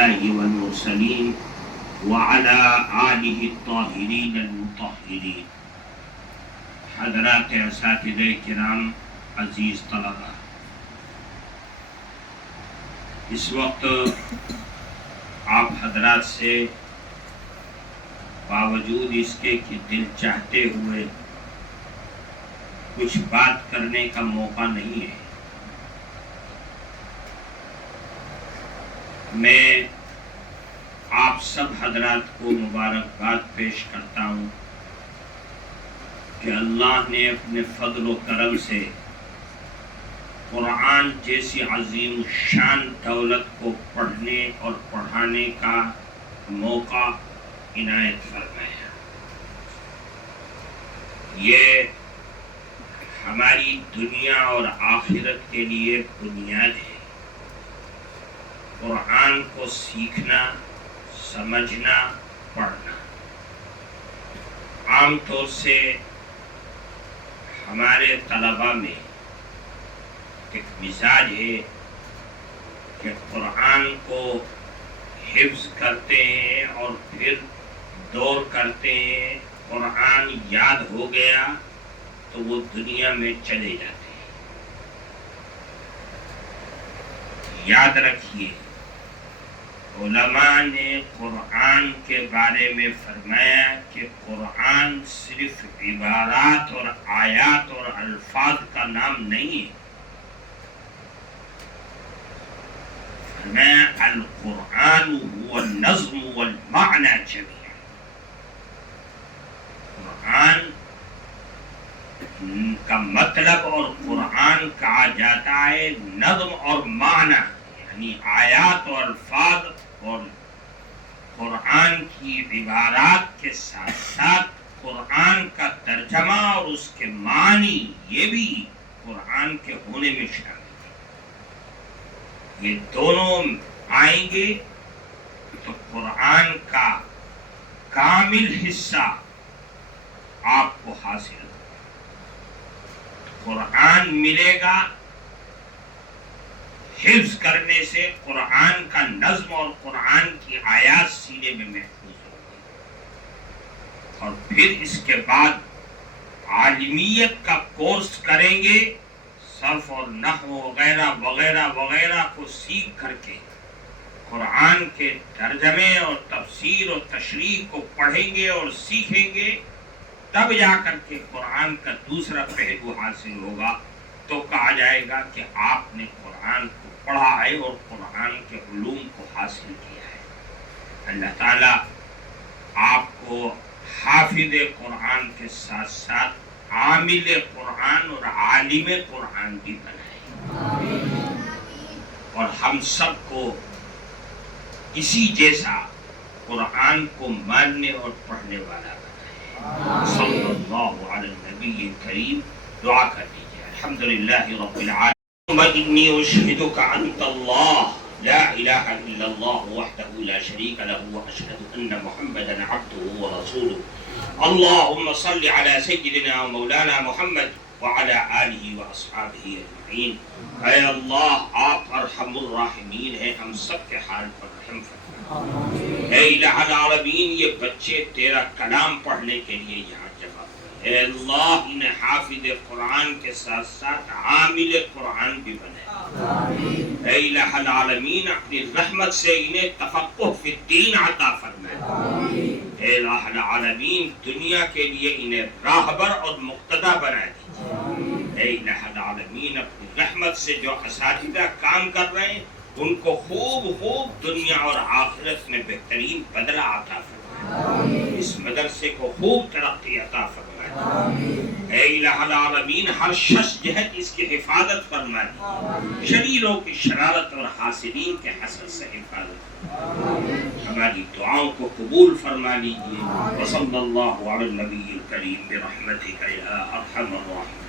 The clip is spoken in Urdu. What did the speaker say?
والمرسلين وعلى آلہ الطاہرین المطہرین۔ حضرات اساتذہ کرام، عزیز طلبہ، اس وقت آپ حضرات سے باوجود اس کے کہ دل چاہتے ہوئے کچھ بات کرنے کا موقع نہیں ہے، میں آپ سب حضرات کو مبارکباد پیش کرتا ہوں کہ اللہ نے اپنے فضل و کرم سے قرآن جیسی عظیم شان دولت کو پڑھنے اور پڑھانے کا موقع عنایت فرمایا۔ یہ ہماری دنیا اور آخرت کے لیے بنیاد ہے۔ قرآن کو سیکھنا، سمجھنا، پڑھنا۔ عام طور سے ہمارے طلباء میں ایک مزاج ہے کہ قرآن کو حفظ کرتے ہیں اور پھر دور کرتے ہیں، قرآن یاد ہو گیا تو وہ دنیا میں چلے جاتے ہیں۔ یاد رکھیے، علماء نے قرآن کے بارے میں فرمایا کہ قرآن صرف عبارات اور آیات اور الفاظ کا نام نہیں ہے۔ فرمایا القرآن هو النظم والمعنى جميعا۔ قرآن کا مطلب اور قرآن کہا جاتا ہے نظم اور معنی، یعنی آیات اور الفاظ اور قرآن کی عبارات کے ساتھ ساتھ قرآن کا ترجمہ اور اس کے معنی، یہ بھی قرآن کے ہونے میں شامل ہے۔ یہ دونوں آئیں گے تو قرآن کا کامل حصہ آپ کو حاصل ہوگا۔ قرآن ملے گا حفظ کرنے سے، قرآن کا نظم اور قرآن کی آیات سینے میں محفوظ ہوگی، اور پھر اس کے بعد عالمیت کا کورس کریں گے، صرف اور نحو وغیرہ وغیرہ وغیرہ کو سیکھ کر کے قرآن کے ترجمے اور تفسیر اور تشریح کو پڑھیں گے اور سیکھیں گے، تب جا کر کے قرآن کا دوسرا پہلو حاصل ہوگا، تو کہا جائے گا کہ آپ نے قرآن کو پڑھا ہے اور قرآن کے علوم کو حاصل کیا ہے۔ اللہ تعالیٰ آپ کو حافظ قرآن کے ساتھ ساتھ عامل قرآن اور عالم قرآن بھی بنائے، اور ہم سب کو اسی جیسا قرآن کو ماننے اور پڑھنے والا بنائے۔ صلی اللہ علی النبی کریم۔ دعا کر دیجیے۔ الحمدللہ رب العالمین۔ انی اشہدک انت اللہ لا الہ الا اللہ وحدہ لا شریک لہ واشہد ان محمدا عبدہ ورسولہ۔ اللہم صل علی سیدنا مولانا محمد وعلی آلہ واصحابہ اجمعین۔ اے اللہ، آپ ارحم الراحمین ہیں، ہم سب کے حال پر رحم فرما۔ اے الہ العالمین، یہ بچے تیرا کلام پڑھنے کے لیے یہاں جمع ہوئے، اے اللہ انہیں حافظ قرآن کے ساتھ ساتھ عامل قرآن بھی بنائے۔ اے الہ العالمین، اپنی رحمت سے انہیں تفقہ فی الدین عطا فرمائے۔ اے الہ العالمین، دنیا کے لیے انہیں راہبر اور مقتدی بنا دیجیے۔ اے الہ العالمین، اپنی رحمت سے جو اساتذہ کام کر رہے ہیں ان کو خوب دنیا اور آخرت میں بہترین بدلہ عطا فرمائے، اس مدرسے کو خوب ترقی عطا فرمائے۔ اے الہ العالمین، ہر شخص جہت اس کی حفاظت فرما دی، شریروں کی شرارت اور حاسدین کے حسد سے حفاظت فرما۔ ہماری دعاؤں کو قبول فرما لیجیے۔ وصلی اللہ علی النبی الکریم برحمتک یا ارحم الراحمین۔